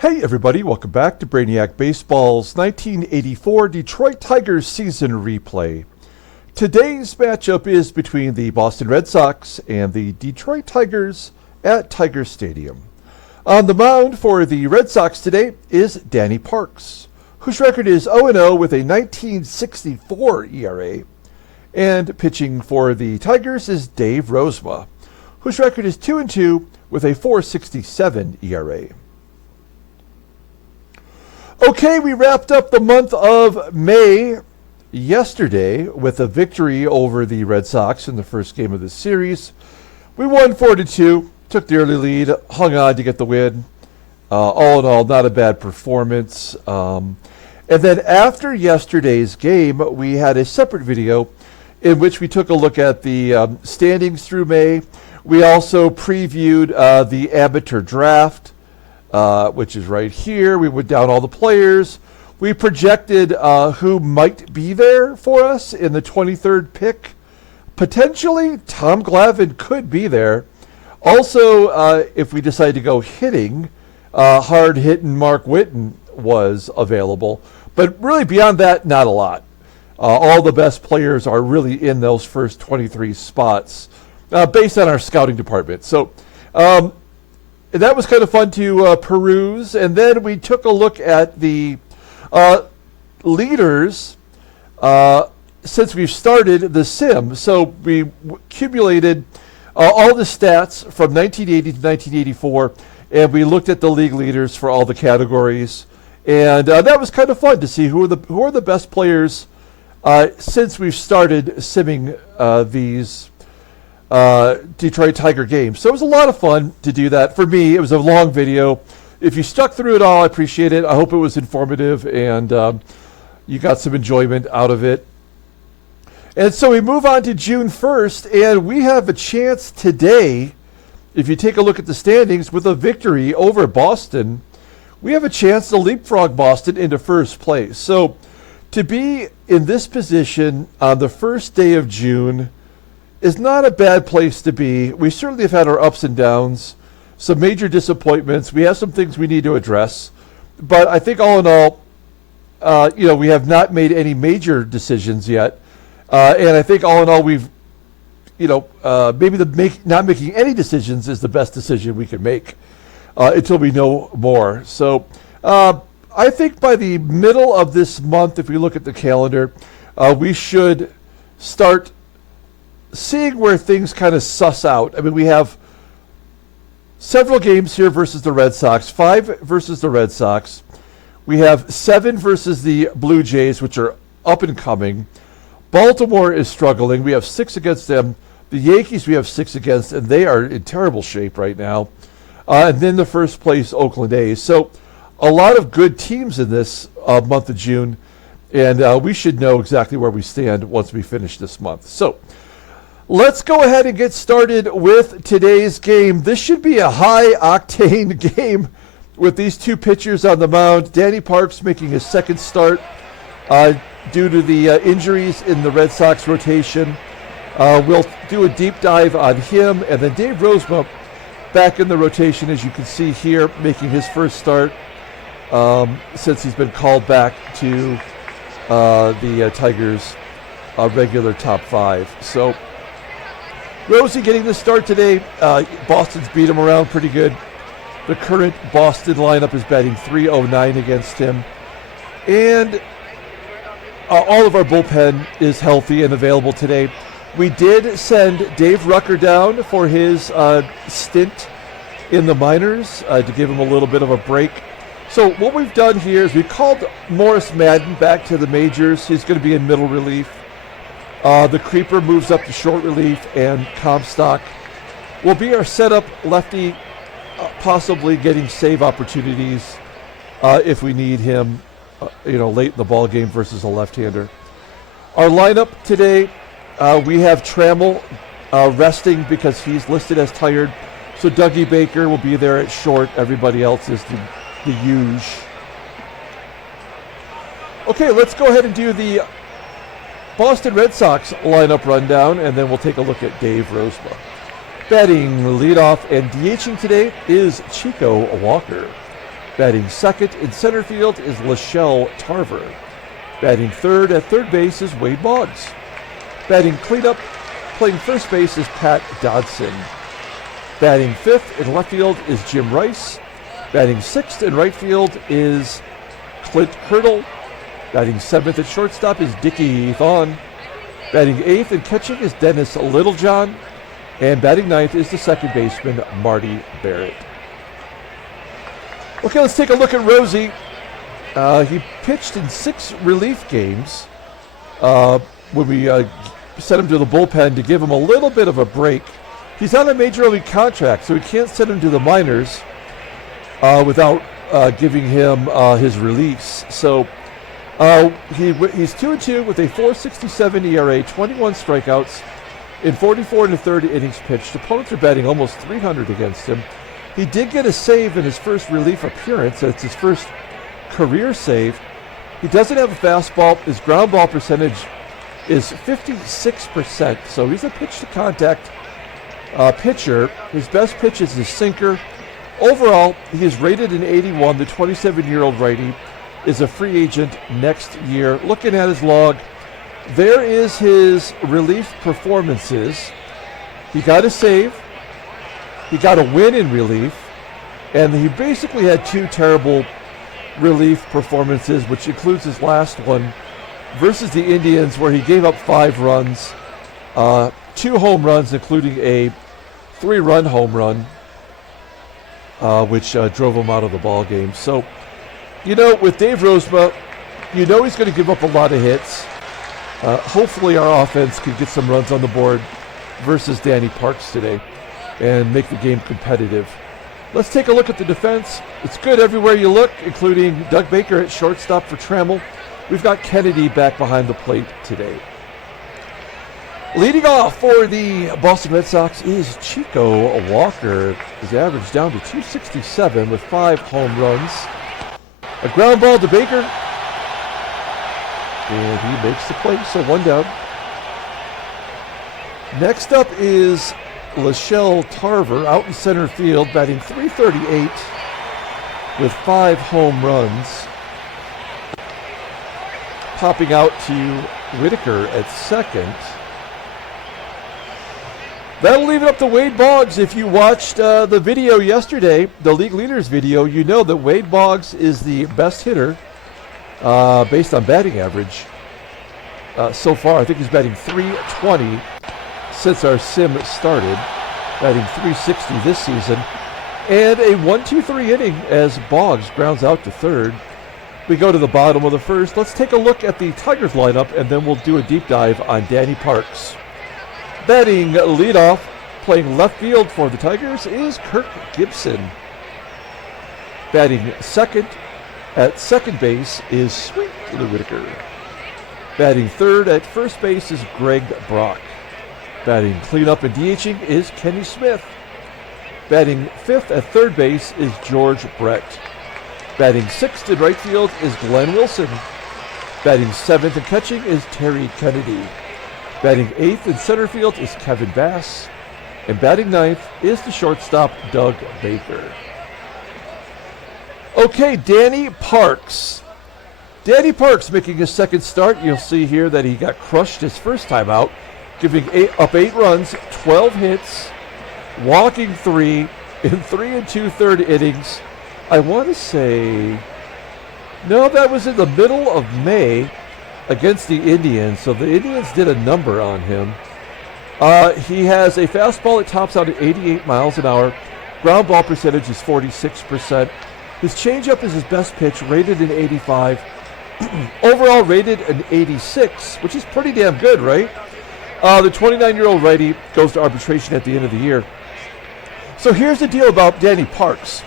Hey everybody, welcome back to Brainiac Baseball's 1984 Detroit Tigers season replay. Today's matchup is between the Boston Red Sox and the Detroit Tigers at Tiger Stadium. On the mound for the Red Sox today is Danny Parks, whose record is 0-0 with a 1964 ERA. And pitching for the Tigers is Dave Rozema, whose record is 2-2 with a 4.67 ERA. Okay, we wrapped up the month of May yesterday with a victory over the Red Sox in the first game of the series. We won 4-2, took the early lead, hung on to get the win. All in all, not a bad performance. And then after yesterday's game, we had a separate video in which we took a look at the standings through May. We also previewed the amateur draft, which is right here. We went down all the players. We projected who might be there for us in the 23rd pick. Potentially, Tom Glavine could be there. Also, if we decide to go hitting, hard-hitting Mark Whitten was available. But really, beyond that, not a lot. All the best players are really in those first 23 spots based on our scouting department. So, that was kind of fun to peruse. And then we took a look at the leaders since we've started the sim. So we accumulated all the stats from 1980 to 1984, and we looked at the league leaders for all the categories. And that was kind of fun to see who are the best players since we've started simming these Detroit Tiger games. So it was a lot of fun to do that. For me, it was a long video. If you stuck through it all, I appreciate it. I hope it was informative and you got some enjoyment out of it. And so we move on to June 1st, and we have a chance today, if you take a look at the standings, with a victory over Boston, we have a chance to leapfrog Boston into first place. So to be in this position on the first day of June is not a bad place to be. We certainly have had our ups and downs, some major disappointments. We have some things we need to address. But I think all in all, we have not made any major decisions yet. And I think all in all, we've, maybe not making any decisions is the best decision we can make until we know more. So I think by the middle of this month, if we look at the calendar, we should start seeing where things kind of suss out. I mean, we have several games here versus the Red Sox, 5 versus the Red Sox. We have 7 versus the Blue Jays, which are up and coming. Baltimore is struggling. We have 6 against them. The Yankees we have 6 against, and they are in terrible shape right now. And then the first place Oakland A's. So a lot of good teams in this month of June, and we should know exactly where we stand once we finish this month. So let's go ahead and get started with today's game. This should be a high-octane game with these two pitchers on the mound. Danny Parks making his second start due to the injuries in the Red Sox rotation. We'll do a deep dive on him. And then Dave Rozema back in the rotation, as you can see here, making his first start since he's been called back to the Tigers' regular top 5. So Rosie getting the start today. Boston's beat him around pretty good. The current Boston lineup is batting .309 against him. And all of our bullpen is healthy and available today. We did send Dave Rucker down for his stint in the minors to give him a little bit of a break. So what we've done here is we called Morris Madden back to the majors. He's going to be in middle relief. The Creeper moves up to short relief, and Comstock will be our setup lefty, possibly getting save opportunities if we need him, late in the ball game versus a left-hander. Our lineup today, we have Trammell resting because he's listed as tired. So Dougie Baker will be there at short. Everybody else is the huge. Okay, let's go ahead and do the Boston Red Sox lineup rundown, and then we'll take a look at Dave Rozema. Batting leadoff and DHing today is Chico Walker. Batting second in center field is Schelle Tarver. Batting third at third base is Wade Boggs. Batting cleanup, playing first base is Pat Dodson. Batting fifth in left field is Jim Rice. Batting sixth in right field is Clint Hurdle. Batting seventh at shortstop is Dickie THON. Batting eighth and catching is Dennis Littlejohn. And batting ninth is the second baseman, Marty BARRETT. Okay, let's take a look at Rosie. He pitched in 6 relief games when we sent him to the bullpen to give him a little bit of a break. He's on a major league contract, so we can't send him to the minors without giving him his release. So he's 2-2 with a 4.67 ERA, 21 strikeouts in 44 1/3 innings pitched. Opponents are batting almost 300 against him. He did get a save in his first relief appearance. It's his first career save. He doesn't have a fastball. His ground ball percentage is 56%, so he's a pitch-to-contact pitcher. His best pitch is his sinker. Overall, he is rated an 81. The 27-year-old righty is a free agent next year. Looking at his log, there is his relief performances. He got a save. He got a win in relief. And he basically had 2 terrible relief performances, which includes his last one versus the Indians, where he gave up 5 runs, 2 home runs, including a 3-run home run, which drove him out of the ball game. So, with Dave Rozema, he's going to give up a lot of hits. Hopefully our offense can get some runs on the board versus Danny Parks today and make the game competitive. Let's take a look at the defense. It's good everywhere you look, including Doug Baker at shortstop for Trammell. We've got Kennedy back behind the plate today. Leading off for the Boston Red Sox is Chico Walker. His average down to 267 with 5 home runs. A ground ball to Baker. And he makes the play, so 1 down. Next up is Schelle Tarver out in center field, batting .338 with 5 home runs. Popping out to Whitaker at second. That'll leave it up to Wade Boggs. If you watched the video yesterday, the league leaders video, you know that Wade Boggs is the best hitter based on batting average so far. I think he's batting .320 since our sim started, batting .360 this season, and a 1-2-3 inning as Boggs grounds out to third. We go to the bottom of the first. Let's take a look at the Tigers lineup, and then we'll do a deep dive on Danny Parks. Batting leadoff, playing left field for the Tigers, is Kirk GIBSON. Batting second at second base is Sweet Whitaker. Batting third at first base is Greg Brock. Batting cleanup and DHing is Kenny Smith. Batting fifth at third base is George Brett. Batting sixth in right field is Glenn Wilson. Batting seventh and catching is Terry Kennedy. Batting eighth in center field is Kevin Bass. And batting ninth is the shortstop, Doug Baker. Okay, Danny Parks. Danny Parks making his second start. You'll see here that he got crushed his first time out, giving up 8 runs, 12 hits, walking 3 in 3 2/3 innings. I want to say, no, that was in the middle of May against the Indians. So the Indians did a number on him. He has a fastball that tops out at 88 miles an hour. Ground ball percentage is 46%. His changeup is his best pitch, rated an 85. Overall rated an 86, which is pretty damn good, right? The 29-year-old righty goes to arbitration at the end of the year. So here's the deal about Danny Parks.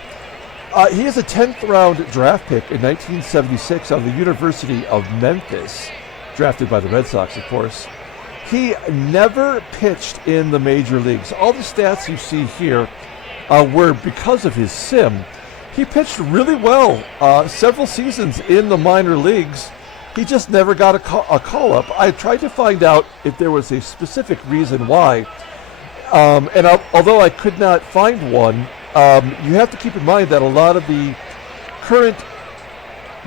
He is a 10th round draft pick in 1976 out of the University of Memphis, drafted by the Red Sox, of course. He never pitched in the major leagues. All the stats you see here were because of his sim. He pitched really well several seasons in the minor leagues. He just never got a call-up. I tried to find out if there was a specific reason why. Although I could not find one, you have to keep in mind that a lot of the current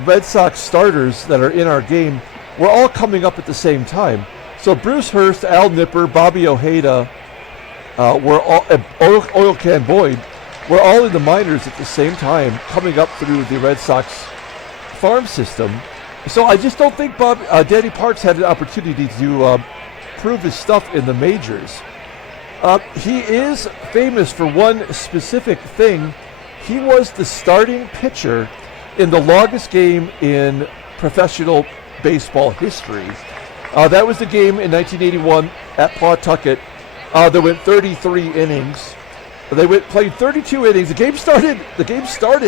Red Sox starters that are in our game were all coming up at the same time. So Bruce Hurst, Al Nipper, Bobby Ojeda, were all, Oil Can Boyd, were all in the minors at the same time, coming up through the Red Sox farm system. So I just don't think Danny Parks had an opportunity to prove his stuff in the majors. He is famous for one specific thing. He was the starting pitcher in the longest game in professional baseball history. That was the game in 1981 at Pawtucket. They went 33 innings. They played 32 innings. The game started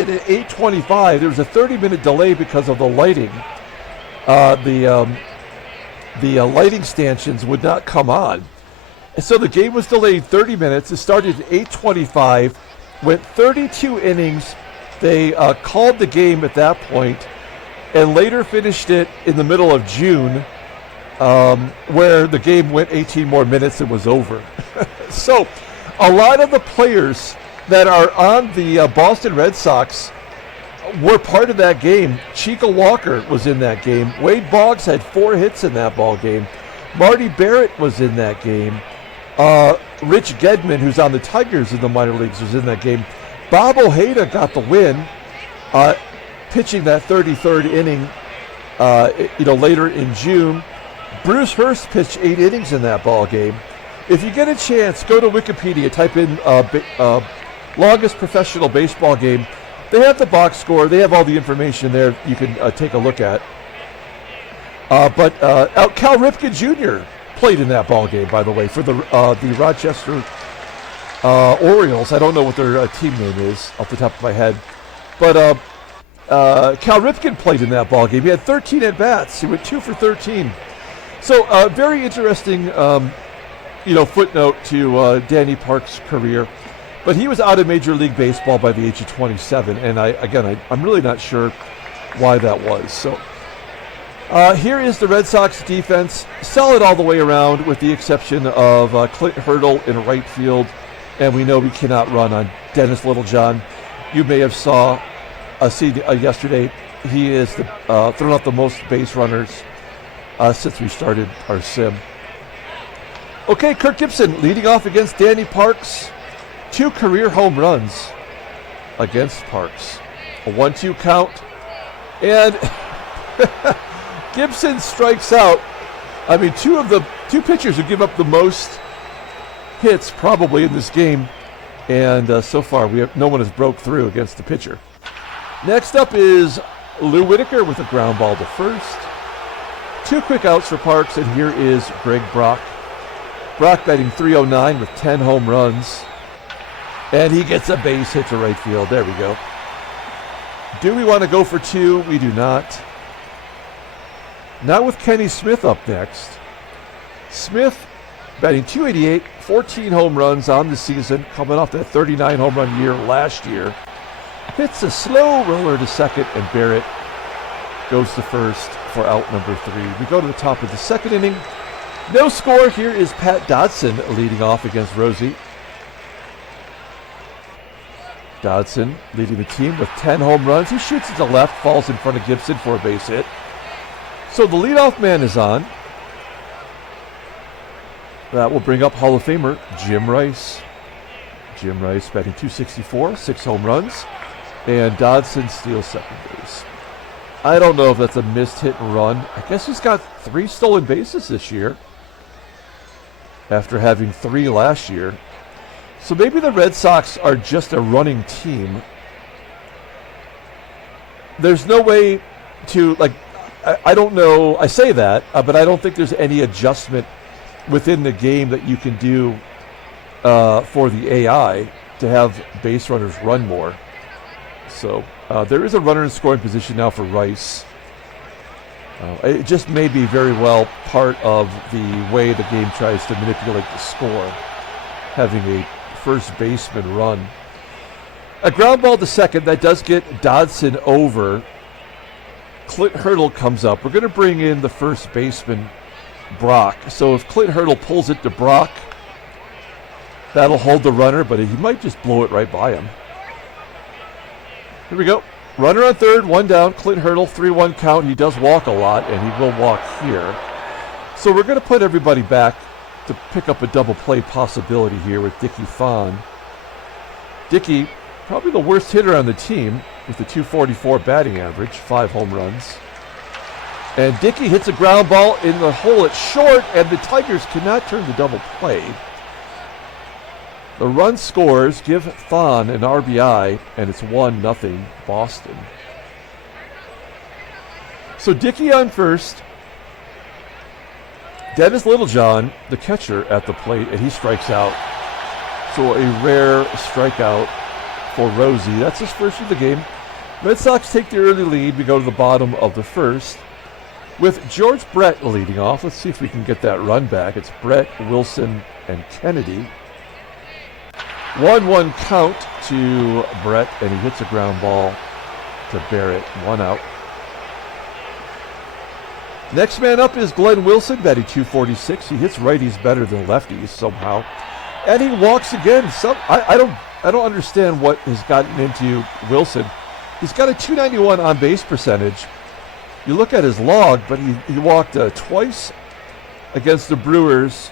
at 8:25. There was a 30-minute delay because of the lighting. The lighting stanchions would not come on. And so the game was delayed 30 minutes. It started at 8:25, went 32 innings. They called the game at that point and later finished it in the middle of June, where the game went 18 more minutes and was over. So a lot of the players that are on the Boston Red Sox were part of that game. Chico Walker was in that game. Wade Boggs had 4 hits in that ball game. Marty Barrett was in that game. Rich Gedman, who's on the Tigers in the minor leagues, was in that game. Bob Ojeda got the win, pitching that 33rd inning, later in June. Bruce Hurst pitched 8 innings in that ball game. If you get a chance, go to Wikipedia, type in longest professional baseball game. They have the box score. They have all the information there you can take a look at. But Cal Ripken Jr. played in that ball game, by the way, for the Rochester Orioles. I don't know what their team name is off the top of my head. But Cal Ripken played in that ball game. He had 13 at-bats. He went 2 for 13. So very interesting footnote to Danny Parks' career. But he was out of Major League Baseball by the age of 27, and I'm really not sure why that was. So here is the Red Sox defense, solid all the way around, with the exception of Clint Hurdle in right field, and we know we cannot run on Dennis Littlejohn. You may have seen yesterday. He is thrown out the most base runners since we started our sim. Okay, Kirk Gibson leading off against Danny Parks. 2 career home runs against Parks. A 1-2 count. And Gibson strikes out. I mean, two pitchers who give up the most hits probably in this game. And so far, no one has broke through against the pitcher. Next up is Lou Whitaker with a ground ball to first. 2 quick outs for Parks, and here is Greg Brock. Brock batting .309 with 10 home runs. And he gets a base hit to right field. There we go. Do we want to go for 2? We do not. Now with Kenny Smith up next. Smith batting .288, 14 home runs on the season, coming off that 39 home run year last year. Hits a slow roller to second, and Barrett goes to first for out number 3. We go to the top of the second inning. No score. Here is Pat Dodson leading off against Rosie. Dodson leading the team with 10 home runs. He shoots it to left, falls in front of Gibson for a base hit. So the leadoff man is on. That will bring up Hall of Famer Jim Rice. Jim Rice batting .264, 6 home runs. And Dodson steals second base. I don't know if that's a missed hit and run. I guess he's got 3 stolen bases this year, after having 3 last year. So maybe the Red Sox are just a running team. There's no way to, I don't know, I say that, but I don't think there's any adjustment within the game that you can do for the AI to have base runners run more. So there is a runner in scoring position now for Rice. It just may be very well part of the way the game tries to manipulate the score, having a first baseman run. A ground ball to second, that does get Dodson over. Clint Hurdle comes up. We're going to bring in the first baseman, Brock. So if Clint Hurdle pulls it to Brock, that'll hold the runner, but he might just blow it right by him. Here we go. Runner on third, one down. Clint hurdle, 3-1 count. He does walk a lot, and he will walk here. So we're going to put everybody back to pick up a double play possibility here with Dickie THON. Dickie, probably the worst hitter on the team with a .244 batting average, 5 home runs. And Dickie hits a ground ball in the hole at short, and the Tigers cannot turn the double play. The run scores give THON an RBI, and it's 1-0 Boston. So Dickie on first. Dennis Littlejohn, the catcher, at the plate, and he strikes out. So a rare strikeout for Rosie. That's his first of the game. Red Sox take the early lead. We go to the bottom of the first with George Brett leading off. Let's see if we can get that run back. It's Brett, Wilson, and Kennedy. 1-1 count to Brett, and he hits a ground ball to Barrett. 1 out. Next man up is Glenn Wilson, batting .246. He hits righties better than lefties somehow, and he walks again. I don't understand what has gotten into Wilson. He's got a .291 on base percentage. You look at his log, but he walked twice against the Brewers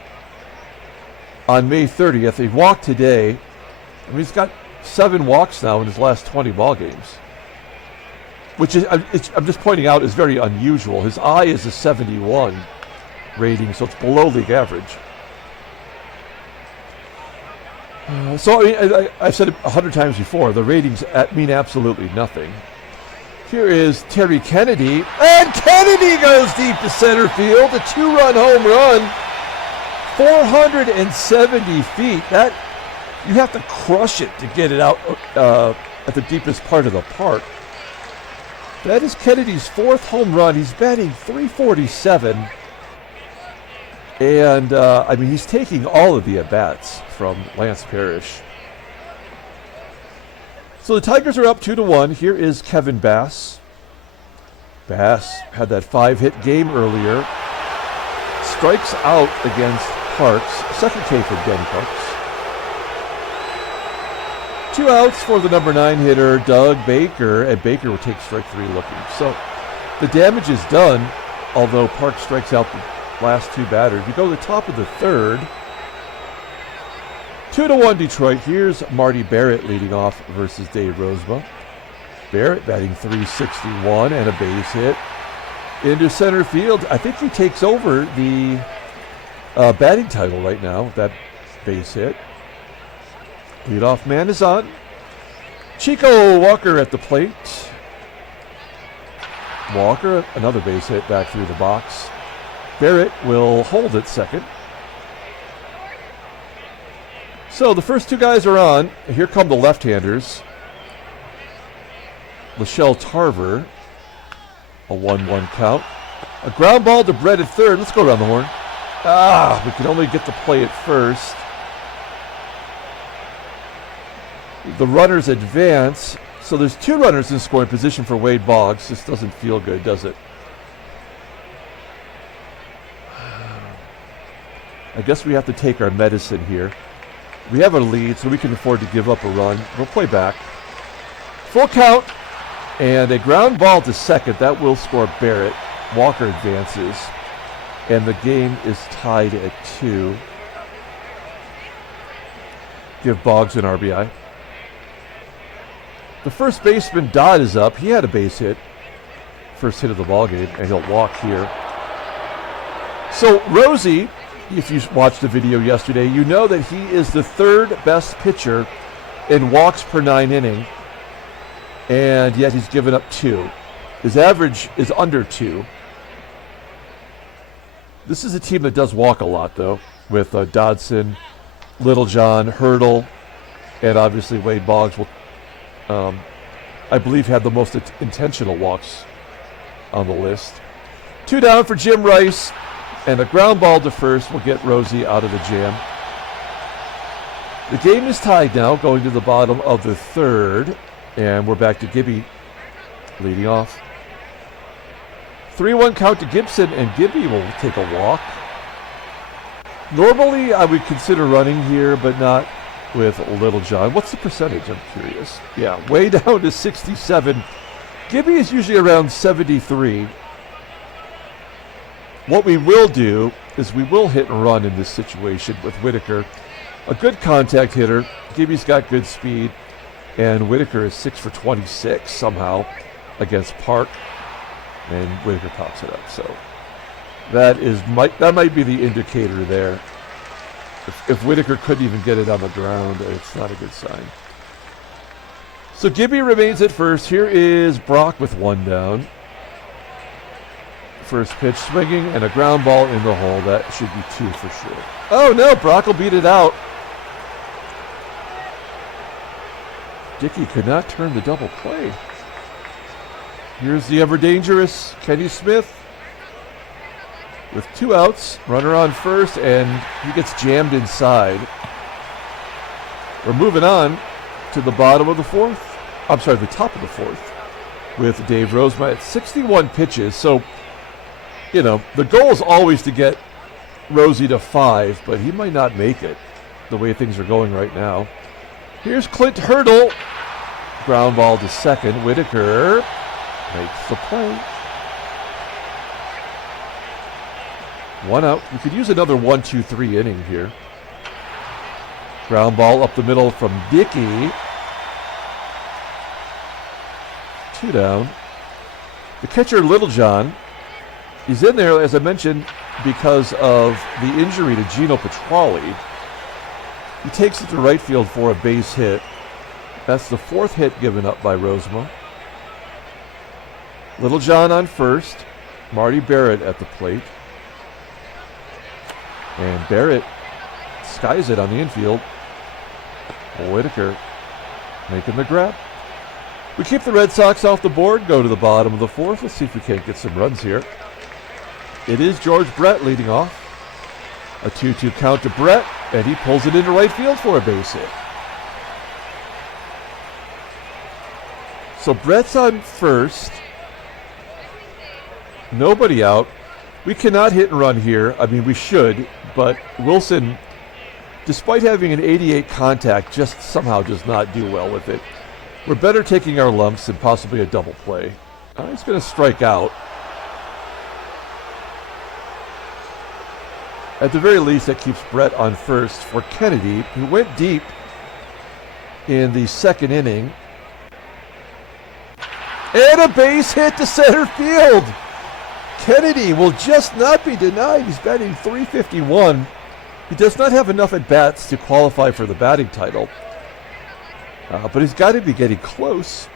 on May 30th. He walked today. I mean, he's got 7 walks now in his last 20 ball games, which is, I'm just pointing out, is very unusual. His eye is a 71 rating, so it's below league average. So I mean, I've said it 100 times before, the ratings mean absolutely nothing. Here is Terry Kennedy, and Kennedy goes deep to center field, a 2-run home run, 470 feet. That, you have to crush it to get it out at the deepest part of the park. That is Kennedy's 4th home run. He's batting .347. And, I mean, he's taking all of the at-bats from Lance Parrish. So the Tigers are up 2-1. Here is Kevin Bass. Bass had that 5-hit game earlier. Strikes out against Parks. Second K for Danny Parks. 2 outs for the number 9 hitter, Doug Baker, and Baker will take strike 3 looking. So the damage is done, although Parks strikes out the last 2 batters. We go to the top of the third. 2-1 Detroit. Here's Marty Barrett leading off versus Dave Rozema. Barrett batting .361 and a base hit into center field. I think he takes over the batting title right now with that base hit. Leadoff man is on. Chico Walker at the plate. Walker, another base hit back through the box. Barrett will hold at second. So the first 2 guys are on. Here come the left-handers. Schelle Tarver, a 1-1 count. A ground ball to Brett at third. Let's go around the horn. We can only get the play at first. The runners advance. So there's 2 runners in scoring position for Wade Boggs. This doesn't feel good, does it? I guess we have to take our medicine here. We have a lead, so we can afford to give up a run. We'll play back. Full count, and a ground ball to second. That will score Barrett. Walker advances, and the game is tied at 2. Give Boggs an RBI. The first baseman, Dodd, is up. He had a base hit. First hit of the ball game, and he'll walk here. So Rosie, if you watched the video yesterday, you know that he is the 3rd best pitcher in walks per 9 inning, and yet he's given up 2. His average is under 2. This is a team that does walk a lot, though, with Dodson, Littlejohn, Hurdle, and obviously Wade Boggs will, I believe, had the most intentional walks on the list. 2 down for Jim Rice, and a ground ball to first will get Rosie out of the jam. The game is tied now, going to the bottom of the third, and we're back to Gibby leading off. 3-1 count to Gibson, and Gibby will take a walk. Normally, I would consider running here, but not with Littlejohn. What's the percentage? I'm curious. Yeah, way down to 67. Gibby is usually around 73. What we will do is we will hit and run in this situation with Whitaker. A good contact hitter. Gibby's got good speed. And Whitaker is 6 for 26 somehow against Park. And Whitaker pops it up. So that might be the indicator there. If Whitaker couldn't even get it on the ground, it's not a good sign. So Gibby remains at first. Here is Brock with one down. First pitch swinging and a ground ball in the hole. That should be 2 for sure. Oh no, Brock will beat it out. Dickie could not turn the double play. Here's the ever dangerous Kenny Smith with 2 outs. Runner on first, and he gets jammed inside. We're moving on to the bottom of the 4th. I'm sorry, the top of the 4th with Dave Rozema at 61 pitches. So, you know, the goal is always to get Rosie to 5, but he might not make it the way things are going right now. Here's Clint Hurdle. Ground ball to second. Whitaker makes the play. 1 out. We could use another 1-2-3 inning here. Ground ball up the middle from Dickie. 2 down. The catcher, Littlejohn, he's in there, as I mentioned, because of the injury to Gino Petralli. He takes it to right field for a base hit. That's the 4th hit given up by Rozema. Littlejohn on first. Marty Barrett at the plate. And Barrett skies it on the infield. Whitaker making the grab. We keep the Red Sox off the board, go to the bottom of the 4th. Let's see if we can't get some runs here. It is George Brett leading off. A 2-2 count to Brett, and he pulls it into right field for a base hit. So Brett's on first. Nobody out. We cannot hit and run here. I mean, we should, but Wilson, despite having an 88 contact, just somehow does not do well with it. We're better taking our lumps and possibly a double play. He's going to strike out. At the very least, that keeps Brett on first for Kennedy, who went deep in the 2nd inning. And a base hit to center field. Kennedy will just not be denied. He's batting .351. He does not have enough at-bats to qualify for the batting title. But he's got to be getting close.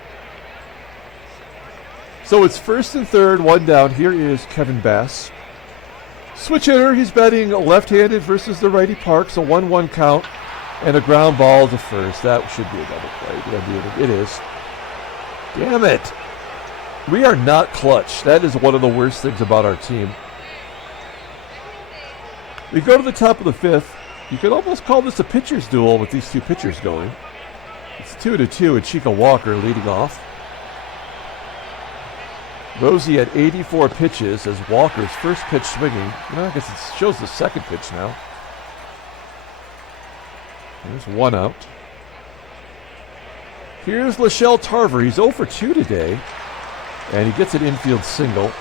So it's 1st and 3rd, 1 down. Here is Kevin Bass. Switch hitter, he's batting left-handed versus the righty Parks. A 1-1 count and a ground ball to first. That should be a double play. It is. Damn it. We are not clutch. That is one of the worst things about our team. We go to the top of the 5th. You could almost call this a pitcher's duel with these 2 pitchers going. It's 2-2 and Chico Walker leading off. Rosie at 84 pitches as Walker's first pitch swinging. I guess it shows the 2nd pitch now. There's 1 out. Here's Schelle Tarver. He's 0 for 2 today. And he gets an infield single.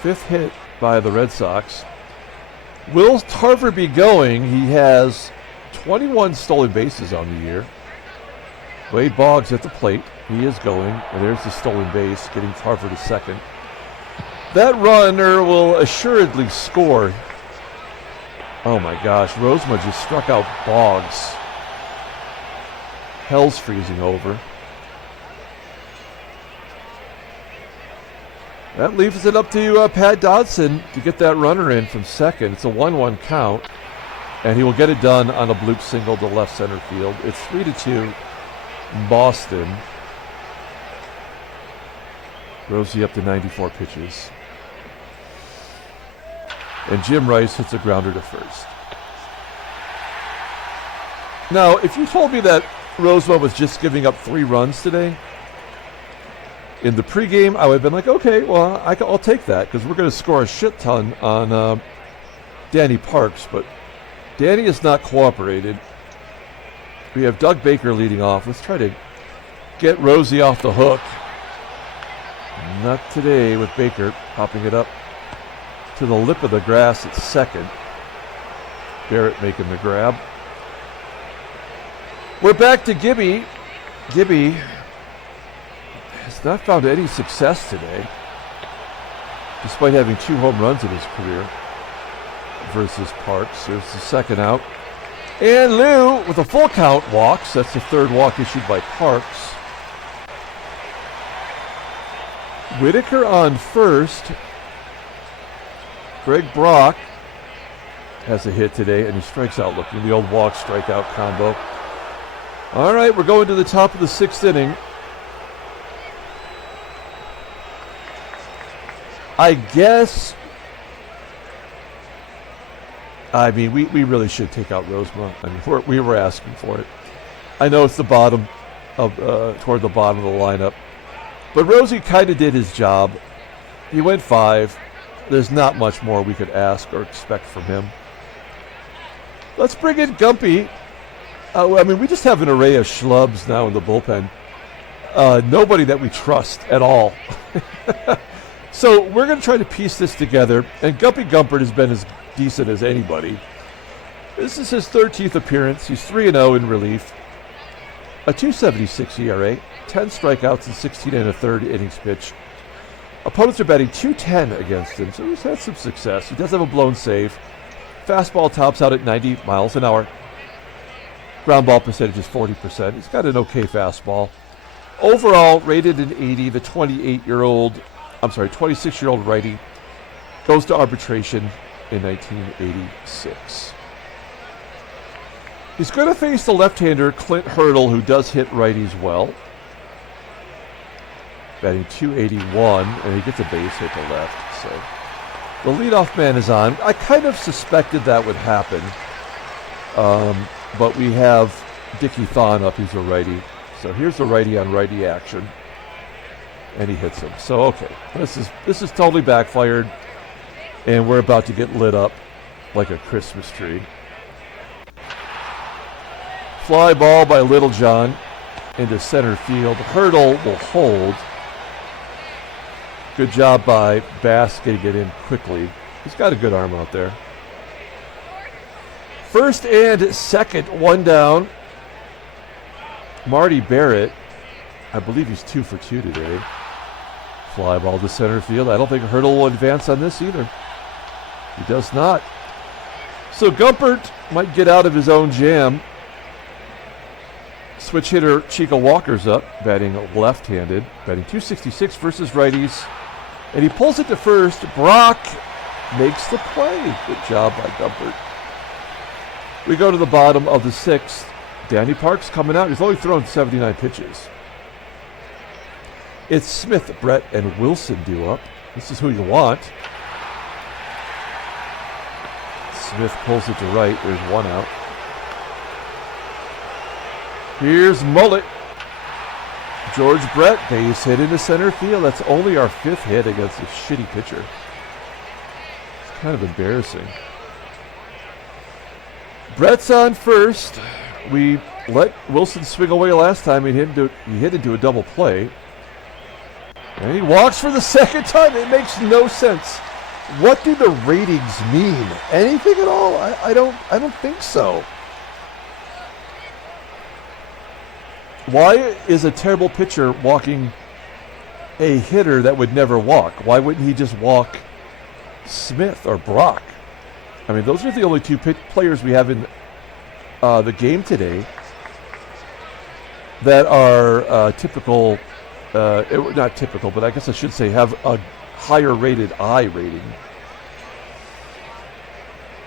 5th hit by the Red Sox. Will Tarver be going? He has 21 stolen bases on the year. Wade Boggs at the plate. He is going. And there's the stolen base, getting Tarver to second. That runner will assuredly score. Oh my gosh, Rozema just struck out Boggs. Hell's freezing over. That leaves it up to Pat Dodson to get that runner in from second. It's a 1-1 count, and he will get it done on a bloop single to left center field. It's 3-2 Boston. Rosie up to 94 pitches. And Jim Rice hits a grounder to first. Now, if you told me that Rozema was just giving up 3 runs today, in the pregame, I would have been like, okay, well, I'll take that because we're going to score a shit ton on Danny Parks. But Danny has not cooperated. We have Doug Baker leading off. Let's try to get Rosie off the hook. Not today with Baker popping it up to the lip of the grass at second. Barrett making the grab. We're back to Gibby. Gibby has not found any success today, despite having 2 home runs in his career versus Parks. There's the second out. And Lou with a full count walks. That's the third walk issued by Parks. Whitaker on first. Greg Brock has a hit today, and he strikes out looking. The old walk strikeout combo. All right, we're going to the top of the 6th inning. I guess, we really should take out Rozema. We were asking for it. I know it's the bottom of, toward the bottom of the lineup. But Rosie kind of did his job. He went 5. There's not much more we could ask or expect from him. Let's bring in Gumpy. We just have an array of schlubs now in the bullpen. Nobody that we trust at all. So we're going to try to piece this together. And Gumpy Gumpert has been as decent as anybody. This is his 13th appearance. He's 3-0 in relief. A 2.76 ERA. 10 strikeouts in 16 and a third innings pitched. Opponents are batting .210 against him, so he's had some success. He does have a blown save. Fastball tops out at 90 miles an hour. Ground ball percentage is 40%. He's got an okay fastball. Overall, rated an 80, the 26-year-old righty goes to arbitration in 1986. He's going to face the left-hander Clint Hurdle, who does hit righties well. Batting .281, and he gets a base hit to left. So the leadoff man is on. I kind of suspected that would happen, but we have Dickie THON up. He's a righty. So here's the righty on righty action, and he hits him. So okay, this is totally backfired, and we're about to get lit up like a Christmas tree. Fly ball by Littlejohn into center field. Hurdle will hold. Good job by Bass getting it in quickly. He's got a good arm out there. First and second, one down. Marty Barrett, I believe he's 2 for 2 today. Fly ball to center field. I don't think Hurdle will advance on this either. He does not. So Gumpert might get out of his own jam. Switch hitter Chico Walker's up, batting left-handed, batting .266 versus righties. And he pulls it to first. Brock makes the play. Good job by Gumpert. We go to the bottom of the 6th. Danny Parks coming out. He's only thrown 79 pitches. It's Smith, Brett, and Wilson due up. This is who you want. Smith pulls it to right. There's one out. Here's Mullet. George Brett, base hit into center field. That's only our 5th hit against a shitty pitcher. It's kind of embarrassing. Brett's on first. We let Wilson swing away last time. He hit into a double play. And he walks for the second time. It makes no sense. What do the ratings mean? Anything at all? I don't think so. Why is a terrible pitcher walking a hitter that would never walk? Why wouldn't he just walk Smith or Brock? I mean, those are the only 2 players we have in the game today that are typical, not typical, but I guess I should say have a higher rated I rating.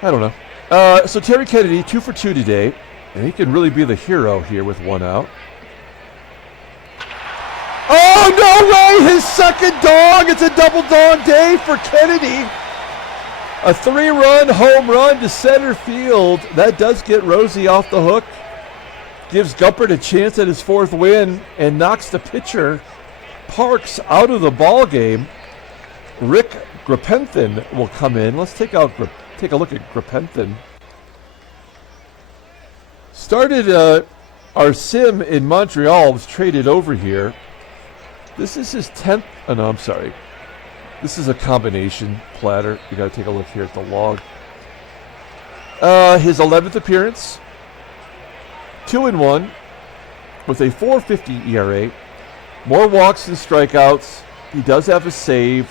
I don't know. So Terry Kennedy, 2 for 2 today, and he can really be the hero here with one out. Oh, no way! His second dog! It's a double dog day for Kennedy. A 3-run home run to center field. That does get Rosie off the hook. Gives Gumpert a chance at his 4th win and knocks the pitcher, Parks, out of the ball game. Rick Grapenthin will come in. Let's take a look at Grapenthin. Started Our sim in Montreal was traded over here. This is his 10th. Oh, no, I'm sorry. This is a combination platter. You got to take a look here at the log. His 11th appearance. 2-1 with a 4.50 ERA. More walks than strikeouts. He does have a save.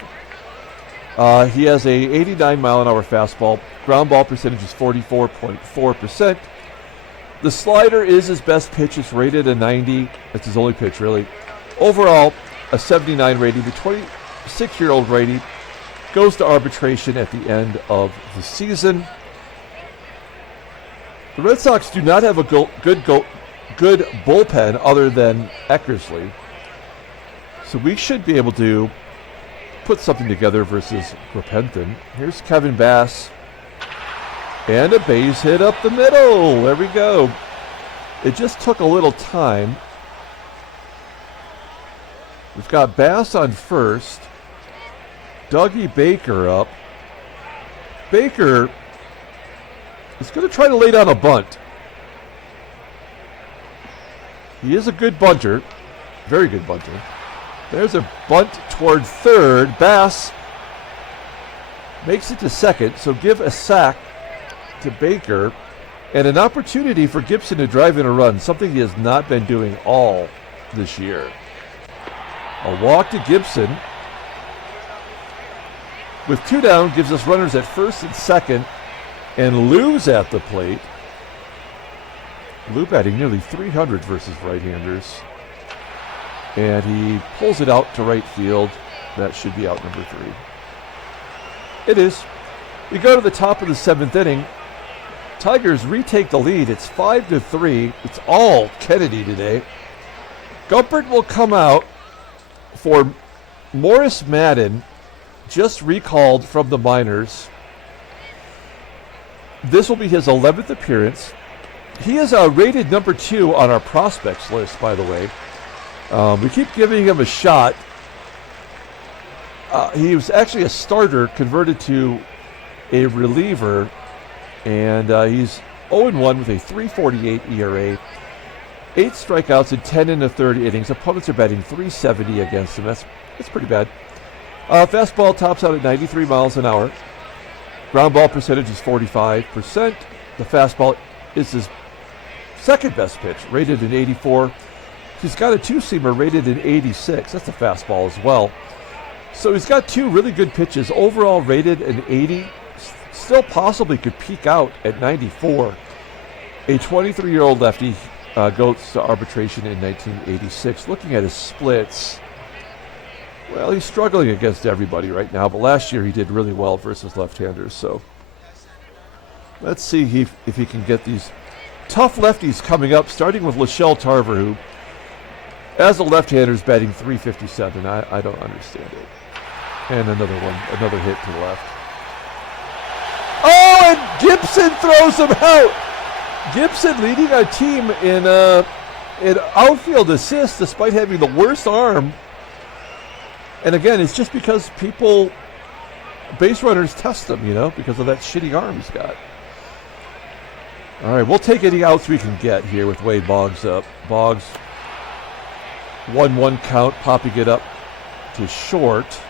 He has a 89 mile an hour fastball. Ground ball percentage is 44.4%. The slider is his best pitch. It's rated a 90. That's his only pitch, really. Overall, a 79 rating. The 26-year-old rating goes to arbitration at the end of the season. The Red Sox do not have a good bullpen other than Eckersley. So we should be able to put something together versus Grapenton. Here's Kevin Bass. And a base hit up the middle. There we go. It just took a little time. We've got Bass on first. Dougie Baker up. Baker is going to try to lay down a bunt. He is a good bunter. Very good bunter. There's a bunt toward third. Bass makes it to second, so give a sack to Baker and an opportunity for Gibson to drive in a run, something he has not been doing all this year. A walk to Gibson. With 2 down, gives us runners at first and second, and Lou's at the plate. Lou batting nearly 300 versus right-handers. And he pulls it out to right field. That should be out number 3. It is. We go to the top of the 7th inning. Tigers retake the lead. It's 5-3. It's all Kennedy today. Gumpert will come out for Morris Madden, just recalled from the minors. This will be his 11th appearance. He is rated number 2 on our prospects list, by the way. We keep giving him a shot. He was actually a starter converted to a reliever, and he's 0-1 with a 3.48 ERA, 8 strikeouts in 10 1/3 innings. Opponents are batting .370 against him. That's pretty bad. Fastball tops out at 93 miles an hour. Ground ball percentage is 45%. The fastball is his second best pitch, rated an 84. He's got a 2-seamer rated an 86. That's a fastball as well. So he's got 2 really good pitches. Overall rated an 80. Still possibly could peak out at 94. A 23-year-old lefty goes to arbitration in 1986. Looking at his splits, well, he's struggling against everybody right now, but last year he did really well versus left-handers. So let's see if he can get these tough lefties coming up, starting with Schelle Tarver, who, as a left-hander, is batting .357. I don't understand it. And another hit to the left. Oh, and Gibson throws him out. Gibson leading our team in outfield assists despite having the worst arm. And again, it's just because base runners test him, because of that shitty arm he's got. All right, we'll take any outs we can get here with Wade Boggs up. Boggs, 1-1 count, popping it up to short.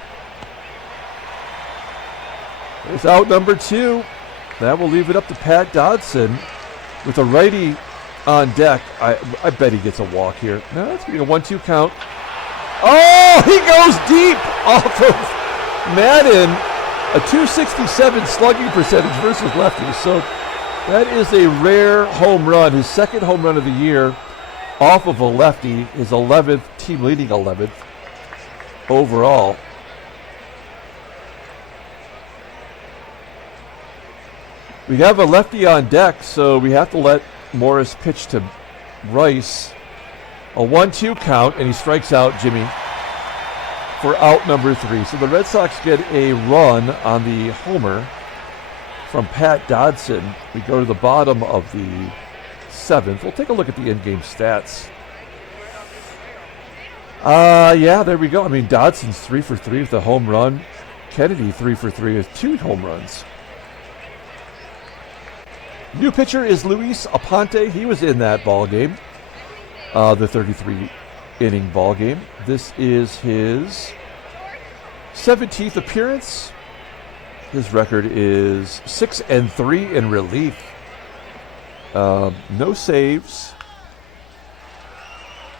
There's out number 2. That will leave it up to Pat Dodson with a righty on deck. I bet he gets a walk here. No, it's going to be a 1-2 count. Oh, he goes deep off of Madden. A .267 slugging percentage versus lefties. So that is a rare home run. His second home run of the year off of a lefty. His 11th, team leading 11th overall. We have a lefty on deck, so we have to let Morris pitch to Rice. A 1-2 count, and he strikes out Jimmy for out number 3. So the Red Sox get a run on the homer from Pat Dodson. We go to the bottom of the 7th. We'll take a look at the in-game stats. Yeah, there we go. I mean, Dodson's 3 for 3 with a home run. Kennedy 3 for 3 with 2 home runs. New pitcher is Luis Aponte. He was in that ball game. the 33 inning ball game. This is his 17th appearance. His record is 6-3 in relief. No saves.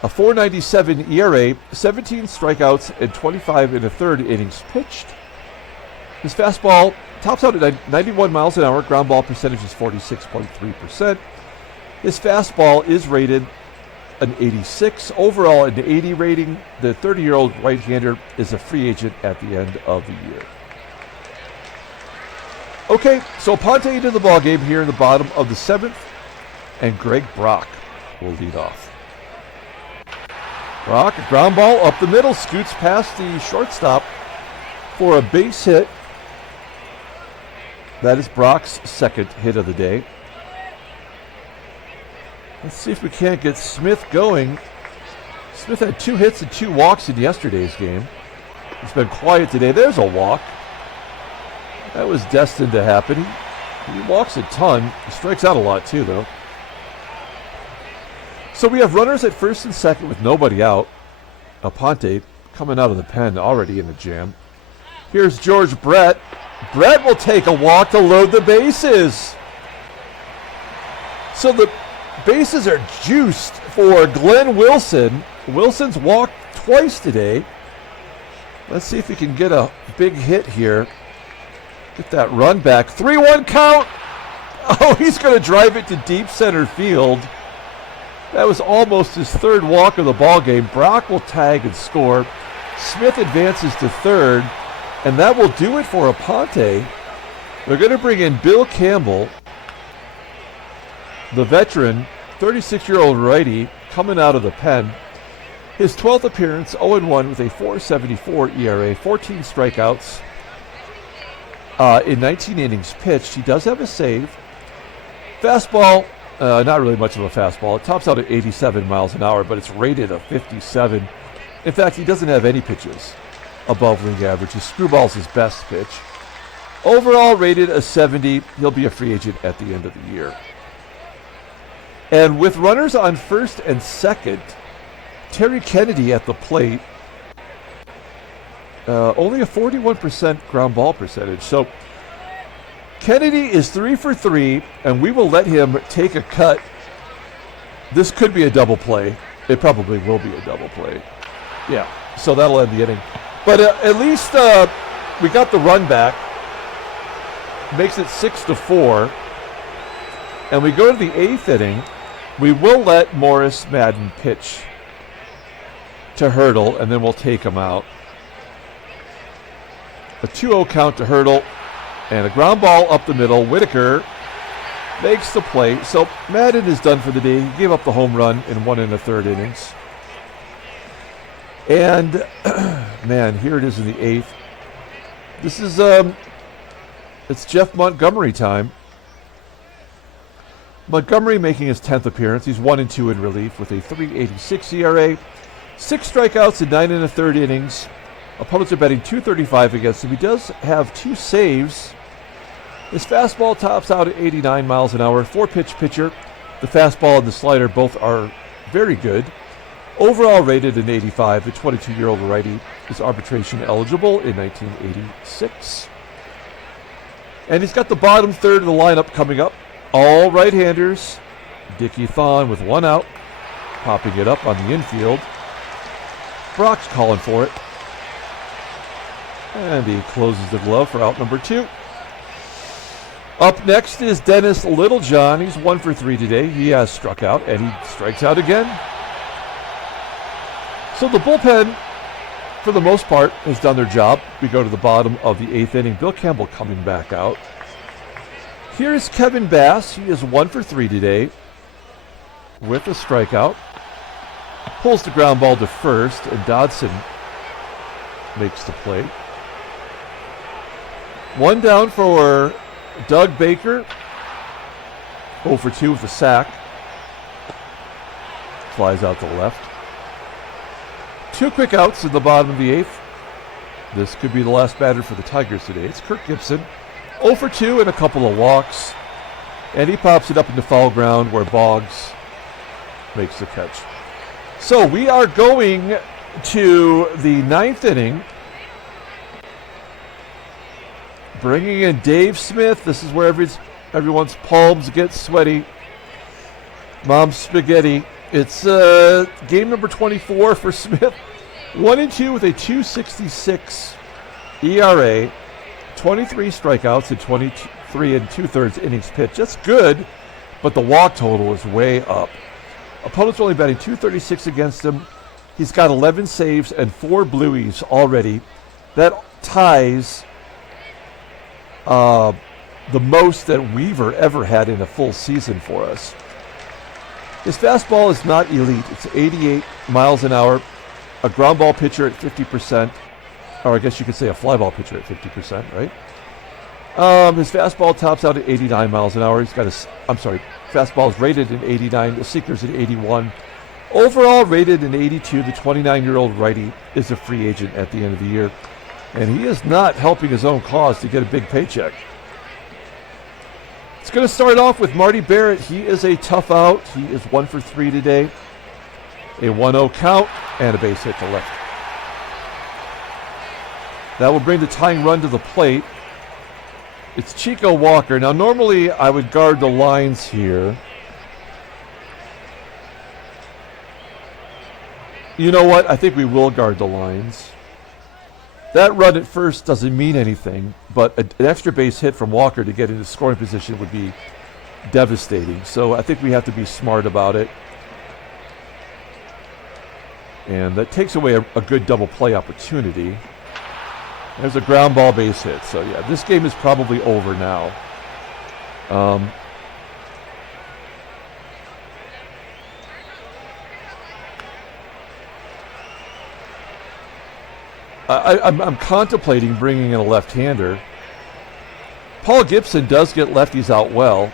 A 4.97 ERA, 17 strikeouts, and 25 in the third innings pitched. His fastball tops out at 91 miles an hour. Ground ball percentage is 46.3%. His fastball is rated an 86. Overall, an 80 rating. The 30-year-old right-hander is a free agent at the end of the year. Okay, so Ponte into the ballgame here in the bottom of the 7th, and Greg Brock will lead off. Brock, a ground ball up the middle, scoots past the shortstop for a base hit. That is Brock's second hit of the day. Let's see if we can't get Smith going. Smith had 2 hits and 2 walks in yesterday's game. He's been quiet today. There's a walk. That was destined to happen. He walks a ton. He strikes out a lot too, though. So we have runners at first and second with nobody out. Ponte coming out of the pen already in the jam. Here's George Brett. Brett will take a walk to load the bases. So the bases are juiced for Glenn Wilson. Wilson's walked twice today. Let's see if he can get a big hit here. Get that run back. 3-1 count. Oh, he's going to drive it to deep center field. That was almost his third walk of the ball game. Brock will tag and score. Smith advances to third, and that will do it for Ponte. They're going to bring in Bill Campbell, the veteran, 36-year-old righty, coming out of the pen. His 12th appearance, 0-1 with a 4.74 ERA, 14 strikeouts in 19 innings pitched. He does have a save. Fastball, not really much of a fastball. It tops out at 87 miles an hour, but it's rated a 57. In fact, he doesn't have any pitches above league average. His screwball's his best pitch. Overall rated a 70. He'll be a free agent at the end of the year. And with runners on first and second, Terry Kennedy at the plate, only a 41% ground ball percentage. So Kennedy is 3 for 3, and we will let him take a cut. This could be a double play. It probably will be a double play. Yeah, so that'll end the inning. But at least we got the run back. Makes it 6-4. And we go to the 8th inning. We will let Morris Madden pitch to Hurdle, and then we'll take him out. A 2-0 count to Hurdle, and a ground ball up the middle. Whitaker makes the play. So Madden is done for the day. He gave up the home run in 1 1/3 innings. And, man, here it is in the 8th. This is, it's Jeff Montgomery time. Montgomery making his 10th appearance. He's 1-2 in relief with a 3.86 ERA. 6 strikeouts in 9 1/3 innings. Opponents are betting 235 against him. He does have 2 saves. His fastball tops out at 89 miles an hour. 4-pitch pitcher. The fastball and the slider both are very good. Overall rated an 85. The 22-year-old righty is arbitration eligible in 1986. And he's got the bottom third of the lineup coming up. All right-handers. Dickie THON with 1 out. Popping it up on the infield. Brock's calling for it. And he closes the glove for out number 2. Up next is Dennis Littlejohn. He's 1 for 3 today. He has struck out, and he strikes out again. So the bullpen, for the most part, has done their job. We go to the bottom of the 8th inning. Bill Campbell coming back out. Here's Kevin Bass. He is 1 for 3 today with a strikeout. Pulls the ground ball to first, and Dodson makes the play. 1 down for Doug Baker. 0 for 2 with a sack. Flies out to the left. 2 quick outs in the bottom of the 8th. This could be the last batter for the Tigers today. It's Kirk Gibson. 0 for 2 and a couple of walks. And he pops it up into foul ground where Boggs makes the catch. So we are going to the 9th inning. Bringing in Dave Smith. This is where everyone's palms get sweaty. Mom's spaghetti. It's game number 24 for Smith. 1-2 with a 2.66 ERA. 23 strikeouts in 23 2/3 innings pitched. That's good, but the walk total is way up. Opponents only batting .236 against him. He's got 11 saves and 4 blueies already. That ties the most that Weaver ever had in a full season for us. His fastball is not elite. It's 88 miles an hour. A ground ball pitcher at 50%. Or I guess you could say a fly ball pitcher at 50%, right? His fastball tops out at 89 miles an hour. He's got fastball is rated in 89. The seeker's at 81. Overall rated in 82. The 29-year-old righty is a free agent at the end of the year. And he is not helping his own cause to get a big paycheck. It's going to start off with Marty Barrett. He is a tough out. He is 1 for 3 today. A 1-0 count and a base hit to left. That will bring the tying run to the plate. It's Chico Walker. Now, normally I would guard the lines here. You know what? I think we will guard the lines. That run at first doesn't mean anything, but an extra base hit from Walker to get into scoring position would be devastating. So I think we have to be smart about it. And that takes away a good double play opportunity. There's a ground ball base hit. So, yeah, this game is probably over now. I'm contemplating bringing in a left-hander. Paul Gibson does get lefties out well.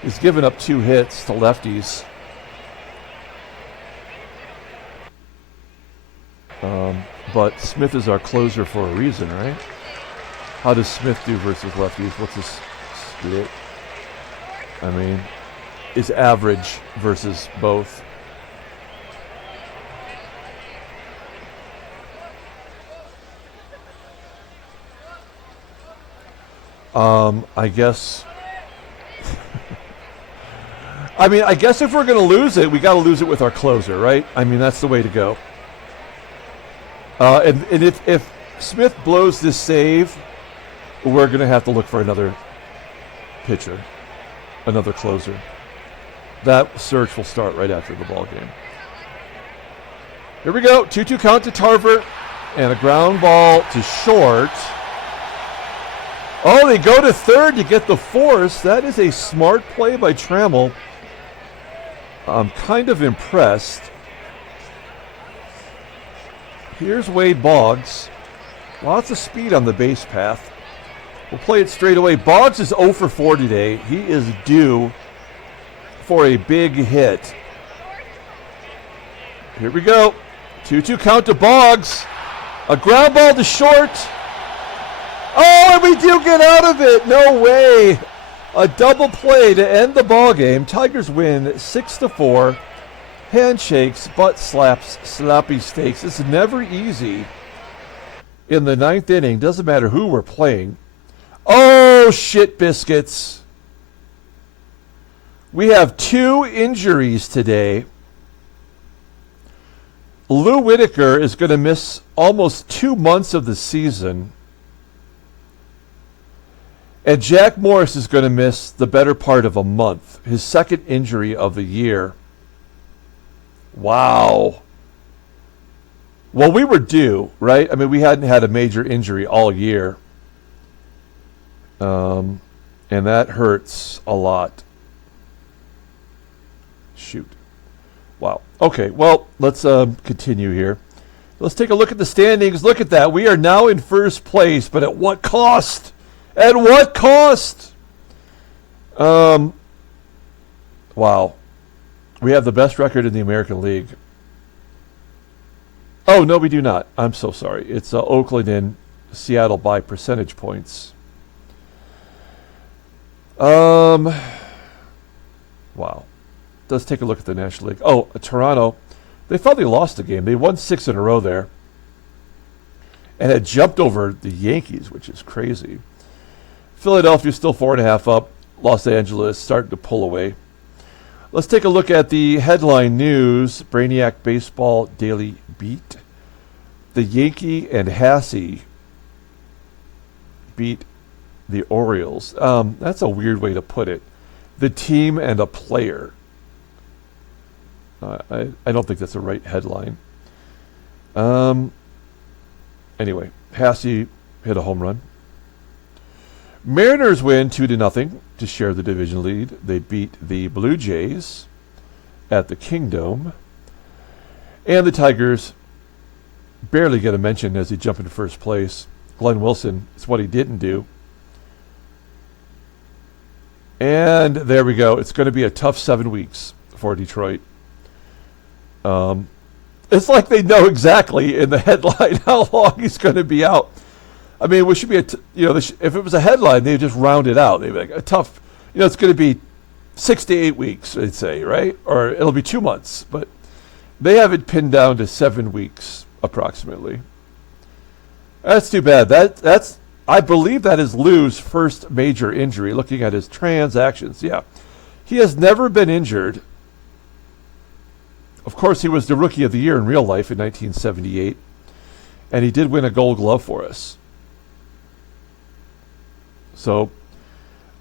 He's given up 2 hits to lefties. But Smith is our closer for a reason, right? How does Smith do versus lefties? What's his split? I mean, is average versus both. I guess. I mean, I guess if we're going to lose it, we got to lose it with our closer, right? I mean, that's the way to go. And if Smith blows this save, we're going to have to look for another pitcher, another closer. That search will start right after the ball game. Here we go. 2-2 count to Tarver, and a ground ball to short. Oh, they go to third to get the force. That is a smart play by Trammell. I'm kind of impressed. Here's Wade Boggs. Lots of speed on the base path. We'll play it straight away. Boggs is 0 for 4 today. He is due for a big hit. Here we go. 2-2 count to Boggs. A ground ball to short. Oh, and we do get out of it. No way. A double play to end the ball game. Tigers win 6-4. Handshakes, butt slaps, sloppy steaks. It's never easy in the 9th inning. Doesn't matter who we're playing. Oh, shit biscuits. We have 2 injuries today. Lou Whitaker is going to miss almost 2 months of the season. And Jack Morris is going to miss the better part of a month. His second injury of the year. Wow. Well, we were due, right? I mean, we hadn't had a major injury all year. And that hurts a lot. Shoot. Wow. Okay, well, let's continue here. Let's take a look at the standings. Look at that. We are now in first place, but at what cost? At what cost? Wow. We have the best record in the American League. Oh, no, we do not. I'm so sorry. It's Oakland and Seattle by percentage points. Wow. Let's take a look at the National League. Oh, Toronto. They finally lost a game. They won 6 in a row there. And had jumped over the Yankees, which is crazy. Philadelphia still 4.5 up. Los Angeles starting to pull away. Let's take a look at the headline news. Brainiac Baseball Daily Beat. The Yankee and Hassey beat the Orioles. That's a weird way to put it. The team and a player. I don't think that's the right headline. Anyway, Hassey hit a home run. Mariners win 2-0 to share the division lead. They beat the Blue Jays at the Kingdome. And the Tigers barely get a mention as they jump into first place. Glenn Wilson, it's what he didn't do. And there we go. It's going to be a tough 7 weeks for Detroit. It's like they know exactly in the headline how long he's going to be out. I mean, it should be if it was a headline, they'd just round it out. They'd be like a tough, it's going to be 6 to 8 weeks, they'd say, right? Or it'll be 2 months, but they have it pinned down to 7 weeks approximately. That's too bad. That's I believe that is Lou's first major injury. Looking at his transactions, yeah, he has never been injured. Of course, he was the Rookie of the Year in real life in 1978, and he did win a Gold Glove for us. So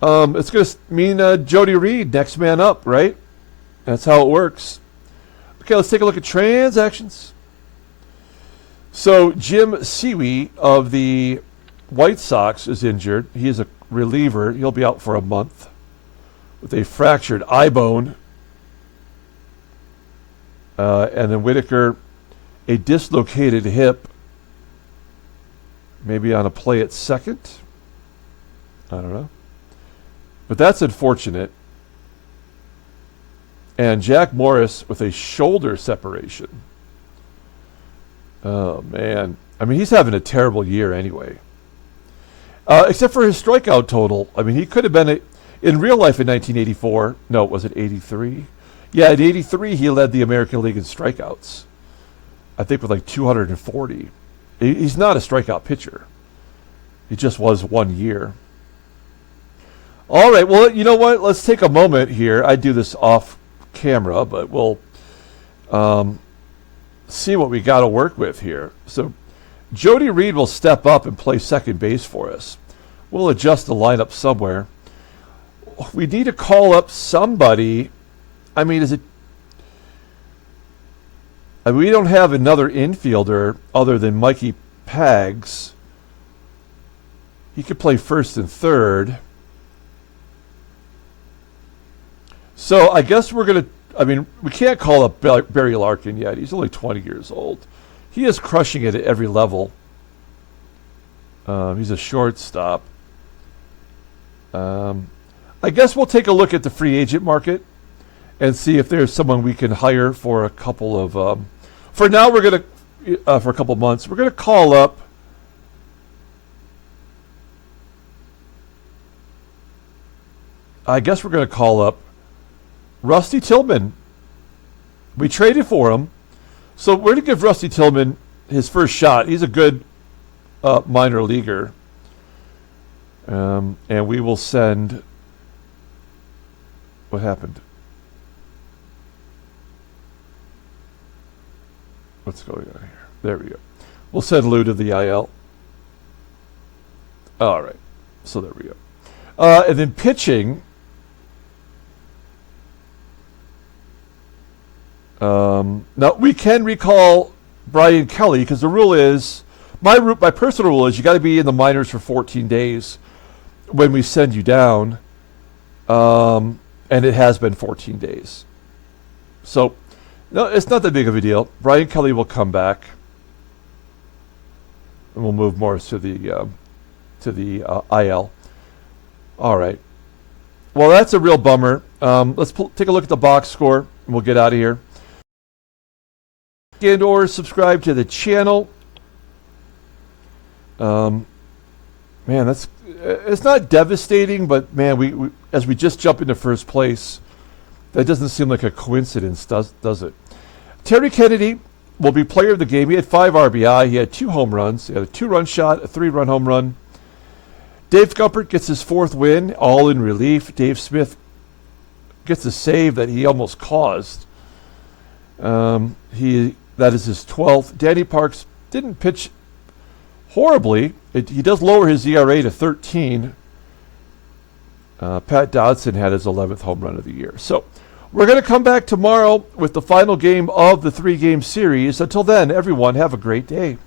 it's going to mean Jody Reed, next man up, right? That's how it works. Okay, let's take a look at transactions. So Jim Sewey of the White Sox is injured. He is a reliever. He'll be out for a month with a fractured eye bone. And then Whitaker, a dislocated hip, maybe on a play at second. I don't know. But that's unfortunate. And Jack Morris with a shoulder separation. Oh, man. I mean, he's having a terrible year anyway. Except for his strikeout total. I mean, he could have been in real life in 1984. No, was it 83? Yeah, in 83, he led the American League in strikeouts. I think with like 240. He's not a strikeout pitcher. He just was 1 year. All right, well, you know what? Let's take a moment here. I do this off camera, but we'll see what we got to work with here. So Jody Reed will step up and play second base for us. We'll adjust the lineup somewhere. We need to call up somebody. I mean, we don't have another infielder other than Mikey Pags. He could play first and third. So I guess we're going to, we can't call up Barry Larkin yet. He's only 20 years old. He is crushing it at every level. He's a shortstop. I guess we'll take a look at the free agent market and see if there's someone we can hire for a couple of, for now we're going to, for a couple months, we're going to call up, I guess we're going to call up Rusty Tillman. We traded for him. So we're going to give Rusty Tillman his first shot. He's a good minor leaguer. And we will send, what happened? What's going on here? There we go. We'll send Lou to the IL. All right. So there we go. And then pitching. Now, we can recall Brian Kelly because the rule is, my personal rule is you got to be in the minors for 14 days when we send you down. And it has been 14 days. So, no, it's not that big of a deal. Brian Kelly will come back. And we'll move Morris to the IL. All right. Well, that's a real bummer. Let's take a look at the box score, and we'll get out of here. And or subscribe to the channel. Man, it's not devastating, but man, we as we just jump into first place, That doesn't seem like a coincidence, does it? Terry Kennedy will be player of the game. He had 5 RBI. He had 2 home runs. He had a 2-run shot, a 3-run home run. Dave Gumpert gets his 4th win, all in relief. Dave Smith gets a save that he almost caused. That is his 12th. Danny Parks didn't pitch horribly. He does lower his ERA to 13. Pat Dodson had his 11th home run of the year. So we're going to come back tomorrow with the final game of the 3-game series. Until then, everyone, have a great day.